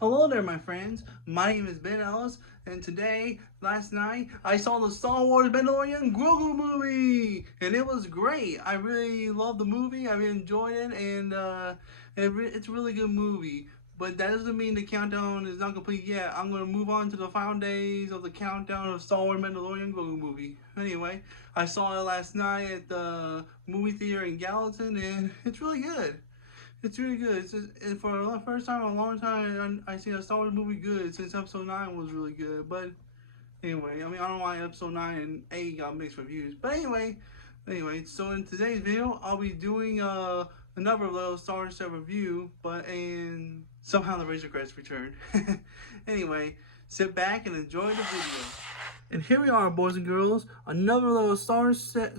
Hello there, my friends. My name is Ben Ellis, and last night, I saw the Star Wars Mandalorian Grogu movie, and it was great. I really loved the movie. I really enjoyed it, and it's a really good movie. But that doesn't mean the countdown is not complete yet. I'm gonna move on to the final days of the countdown of Star Wars Mandalorian Grogu movie. Anyway, I saw it last night at the movie theater in Gallatin, and it's really good. It's really good. For the first time in a long time, I seen a Star Wars movie good since Episode 9 was really good. But anyway, I don't know why Episode 9 and 8 got mixed reviews. But anyway, so in today's video, I'll be doing another little Star Wars set review, but and somehow the Razor Crest returned. Anyway, sit back and enjoy the video. And here we are, boys and girls, another little Star Wars set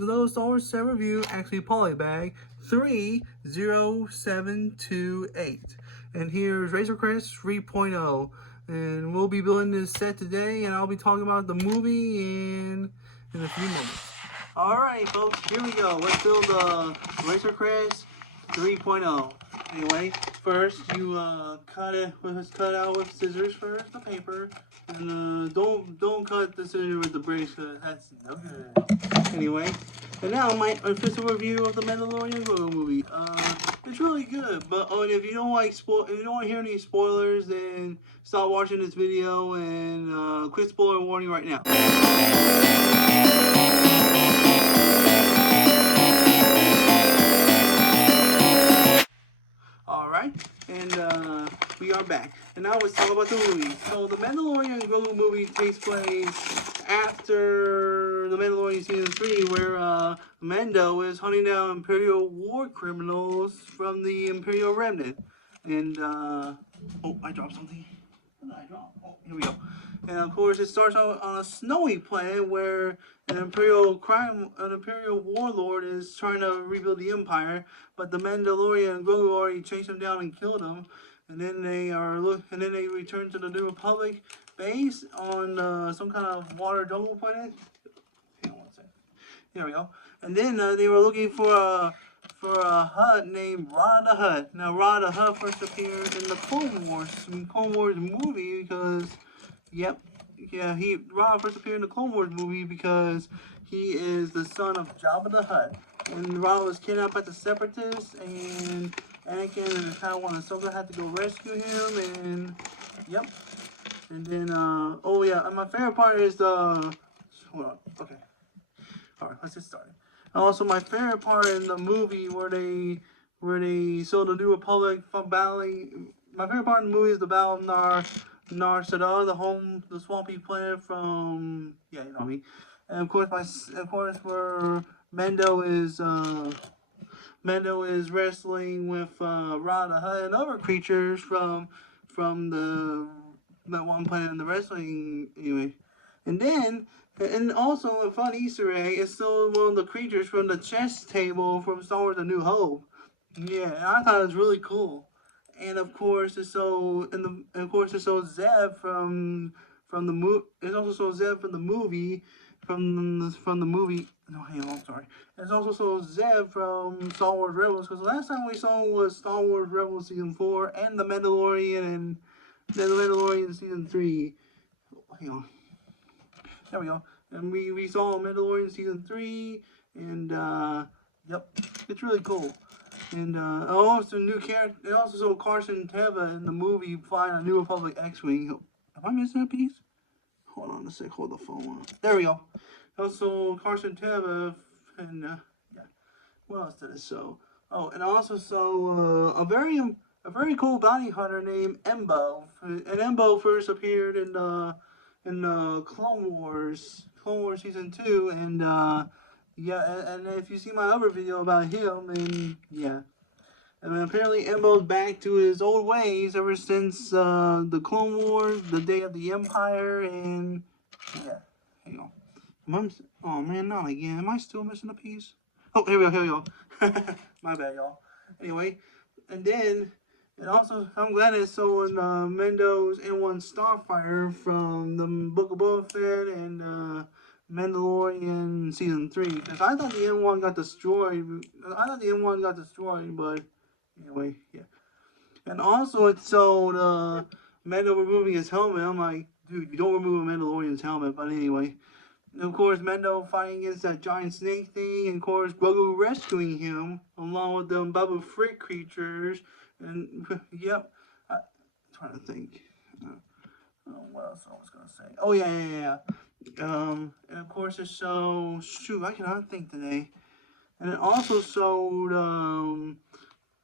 review, actually ploybag 30728. And here's Razor Crest 3.0. And we'll be building this set today, and I'll be talking about the movie in a few moments. Alright, folks, here we go. Let's build the Razor Crest 3.0. Anyway, first you cut out with scissors first, the paper, and don't cut the scissors with the braids, cause that's no good. Anyway, and now my official review of the Mandalorian movie. It's really good, but if you don't if you don't want to hear any spoilers, then stop watching this video and quick spoiler warning right now. Alright, and we are back. And now let's talk about the movie. So the Mandalorian Grogu movie takes place after the Mandalorian Season 3, where Mando is hunting down Imperial war criminals from the Imperial Remnant. And, oh, I dropped something. What did I drop? Oh, here we go. And of course, it starts out on a snowy planet where an Imperial warlord is trying to rebuild the Empire, but the Mandalorian and Grogu already chased him down and killed him. And then they return to the New Republic base on some kind of water jungle planet. Hang on one second. Here we go. And then they were looking for a Hutt named Ra the Hutt. Now Ra the Hutt first appeared in the Clone Wars movie because, Ra first appeared in the Clone Wars movie because he is the son of Jabba the Hutt. And Ra was kidnapped by the Separatists, and Anakin and Padawan and Ahsoka had to go rescue him, and And then, and my favorite part is hold on, okay. Alright, let's get started. Also, my favorite part in the movie where they show the New Republic from battling. My favorite part in the movie is the battle of Nar Shaddaa, the swampy planet from you know me. And of course, where Mendo is wrestling with Ra the Hutt and other creatures from that one planet in the wrestling anyway. And also a fun Easter egg is still one of the creatures from the chess table from Star Wars: A New Hope. Yeah, and I thought it was really cool. And of course, it's Zeb from the movie. It's also so Zeb from the movie from the movie. No, hang on, I'm sorry. It's also so Zeb from Star Wars Rebels, because the last time we saw was Star Wars Rebels Season 4 and The Mandalorian and then The Mandalorian Season 3. Hang on. There we go. And we saw Mandalorian Season 3, and it's really cool. And also new character. It also saw Carson Teva in the movie flying a New Republic X-wing. Am I missing a piece? Hold on a sec. Hold the phone on. There we go. Also Carson Teva, and what else did it show? Oh, and also saw a very cool bounty hunter named Embo. And Embo first appeared in Clone Wars Season 2, and and if you see my other video about him, and and apparently Embo's back to his old ways ever since the Clone Wars, the Day of the Empire, and hang on. Oh man, not again. Am I still missing a piece? Oh, here we go. My bad, y'all. Anyway, and then I'm glad it's showing Mendo's N1 Starfighter from the Book of Boba Fett and Mandalorian Season 3. Because I thought the N1 got destroyed. But anyway, yeah. And also it showed Mando removing his helmet. I'm like, dude, you don't remove a Mandalorian's helmet. But anyway, and of course, Mando fighting against that giant snake thing, and of course, Grogu rescuing him along with them Babu Frick creatures. And yep, I'm trying to think. What else I was gonna say? Oh yeah. And of course it showed. Shoot, I cannot think today. And it also showed.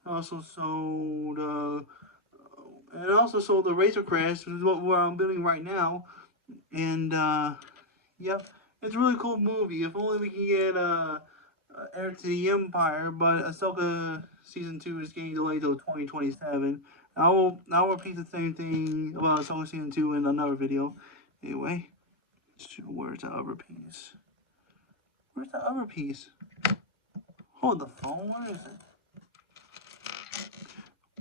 Also showed. And it also showed the Razor Crest, which is what I'm building right now. And yep, it's a really cool movie. If only we can get Heir to the Empire, but Ahsoka season 2 is getting delayed till 2027. I'll repeat the same thing about Ahsoka season 2 in another video. Anyway, where's the other piece? Where's the other piece? Hold the phone. Where is it?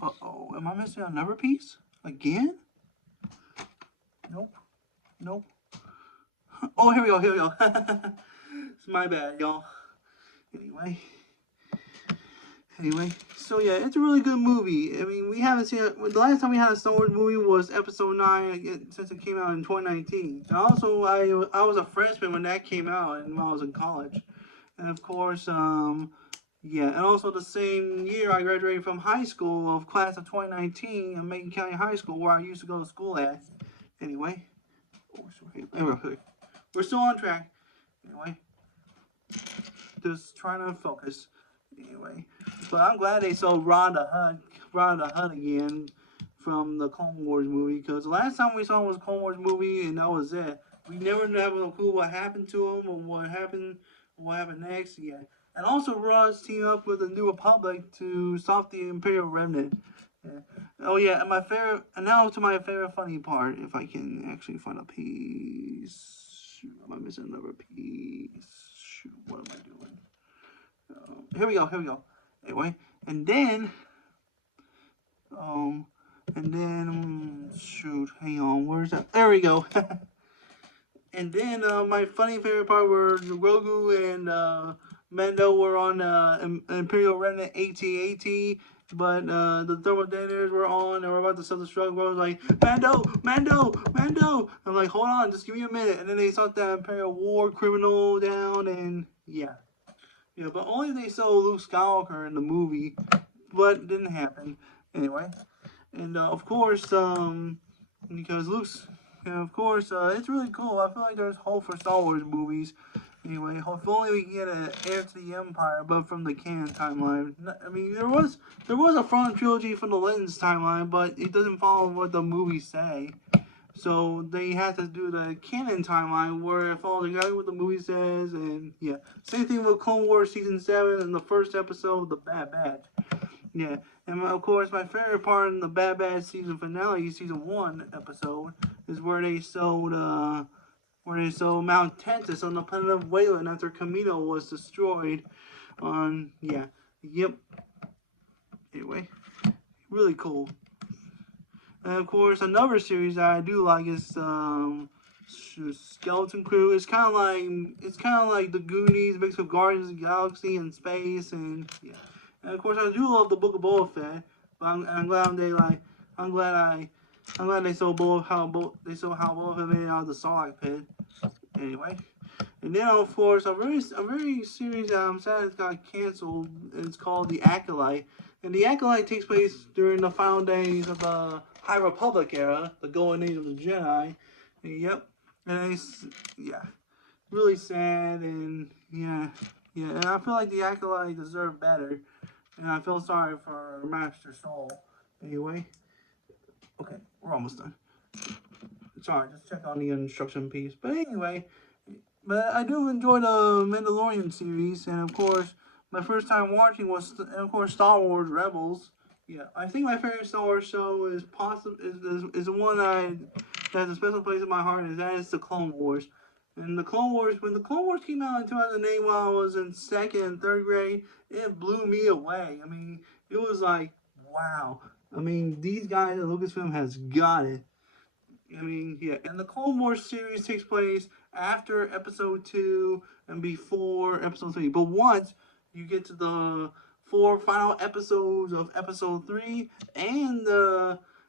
Uh-oh. Am I missing another piece? Again? Nope. Nope. Oh, here we go. Here we go. It's my bad, y'all. Anyway, so yeah, it's a really good movie. I mean, we haven't seen it. The last time we had a Star Wars movie was Episode 9, since it came out in 2019. And also, I was a freshman when that came out, and when I was in college. And of course, yeah, and also the same year I graduated from high school of class of 2019 in Macon County High School, where I used to go to school at. Anyway, we're still on track. Anyway, just trying to focus. Anyway, but I'm glad they sold Rhonda Hutt again from the Clone Wars movie, because the last time we saw him was a Clone Wars movie, and that was it. We never have a clue what happened to him or what happened next. Yeah, and also Ross teamed up with the New Republic to stop the Imperial Remnant. Yeah. Oh yeah, and now to my favorite funny part, if I can actually find a piece. Shoot, am I missing another piece? Shoot, what am I doing? Here we go. Anyway, and then, shoot, hang on, where's that? There we go. And then, my funny favorite part were Grogu and Mando were on Imperial Remnant AT-AT, but the thermal detonators were on, and we're about to self-destruct. I was like, Mando! I'm like, hold on, just give me a minute. And then they shot that Imperial War criminal down, and yeah. Yeah, but only they saw Luke Skywalker in the movie, but it didn't happen. Anyway, and of course, because Luke's, of course, it's really cool. I feel like there's hope for Star Wars movies. Anyway, if only we can get an Heir to the Empire, but from the canon timeline. I mean, there was a front trilogy from the Legends timeline, but it doesn't follow what the movies say. So they had to do the canon timeline where it follows exactly what the movie says, and yeah. Same thing with Clone Wars Season 7 and the first episode, The Bad Batch. Yeah, and of course my favorite part in the Bad Batch season finale, Season 1 episode, is where they sold Mount Tentis on the planet of Wayland after Camino was destroyed on, yeah, yep. Anyway, really cool. And of course, another series that I do like is Skeleton Crew. It's kind of like the Goonies mixed with Guardians of the Galaxy and space, and yeah. And of course, I do love the Book of Boba Fett. But I'm glad they sold Boba Fett made it out of the Sarlacc pit. Anyway. And then, of course, a very series that I'm sad it got canceled. It's called The Acolyte. And The Acolyte takes place during the final days of the High Republic era, the golden age of the Jedi. And, yep. And it's, yeah, really sad. And, yeah. And I feel like The Acolyte deserved better. And I feel sorry for Master Soul. Anyway. Okay, we're almost done. Sorry, just check on the instruction piece. But anyway... But I do enjoy the Mandalorian series, and of course, my first time watching was, Star Wars Rebels. Yeah, I think my favorite Star Wars show is the one that has a special place in my heart, and that is the Clone Wars. And when the Clone Wars came out in 2008 while I was in 2nd and 3rd grade, it blew me away. I mean, it was like, wow. I mean, these guys at Lucasfilm has got it. I mean, yeah, and the Clone Wars series takes place after Episode 2 and before Episode 3. But once you get to the 4 final episodes of Episode 3 and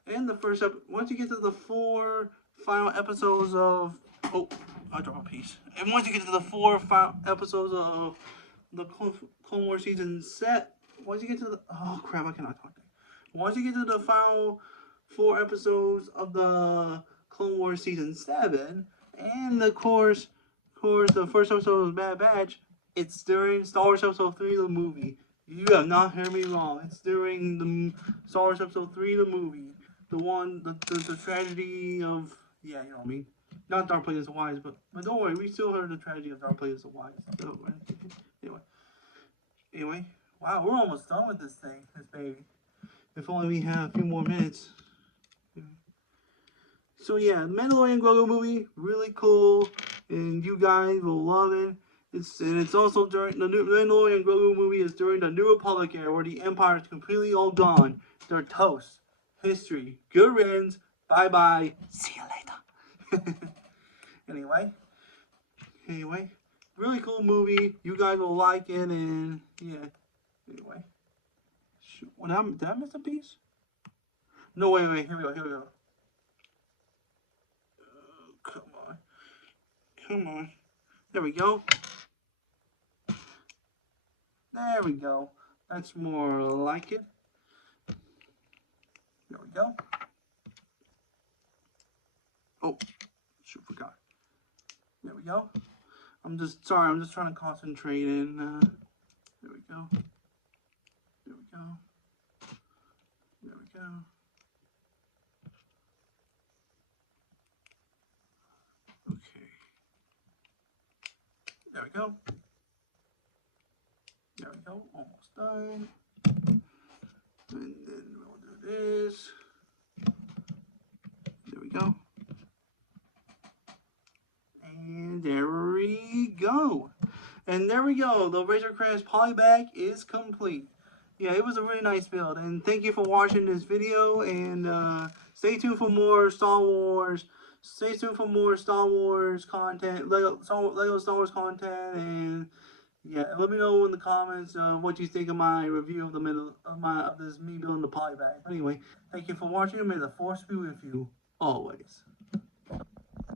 And the first once you get to the 4 final episodes of I dropped a piece. And once you get to the 4 final episodes of the Clone Wars season set, once you get to the oh crap, I cannot talk. Once you get to the final 4 episodes of the Clone Wars season 7, and of course, the first episode of Bad Batch, it's during Star Wars Episode 3 of the movie. You have not heard me wrong. It's during the Star Wars Episode 3 of the movie. The tragedy of, yeah, you know what I mean. Not Dark Plagueis the Wise, but don't worry, we still heard the tragedy of Dark Plagueis the Wise. So, anyway, wow, we're almost done with this baby. If only we had a few more minutes. So yeah, the Mandalorian Grogu movie, really cool, and you guys will love it. It's also during the new Mandalorian Grogu movie is during the New Republic era, where the Empire is completely all gone. They're toast. History. Good riddance. Bye bye. See you later. Anyway, really cool movie. You guys will like it, and yeah. Anyway, shoot, did I miss a piece? No, wait. Here we go. Come on. There we go. That's more like it. There we go. Oh, shoot, forgot. There we go. I'm just trying to concentrate and there we go. Okay. There we go. Almost done. And then we'll do this. There we go. And there we go. And there we go. The Razor Crest polybag is complete. Yeah, it was a really nice build. And thank you for watching this video. And stay tuned for more Star Wars. Stay tuned for more Star Wars content, Lego Star Wars content, and yeah, let me know in the comments what you think of my review of this me building the polybag. Anyway, thank you for watching. May the Force be with you always.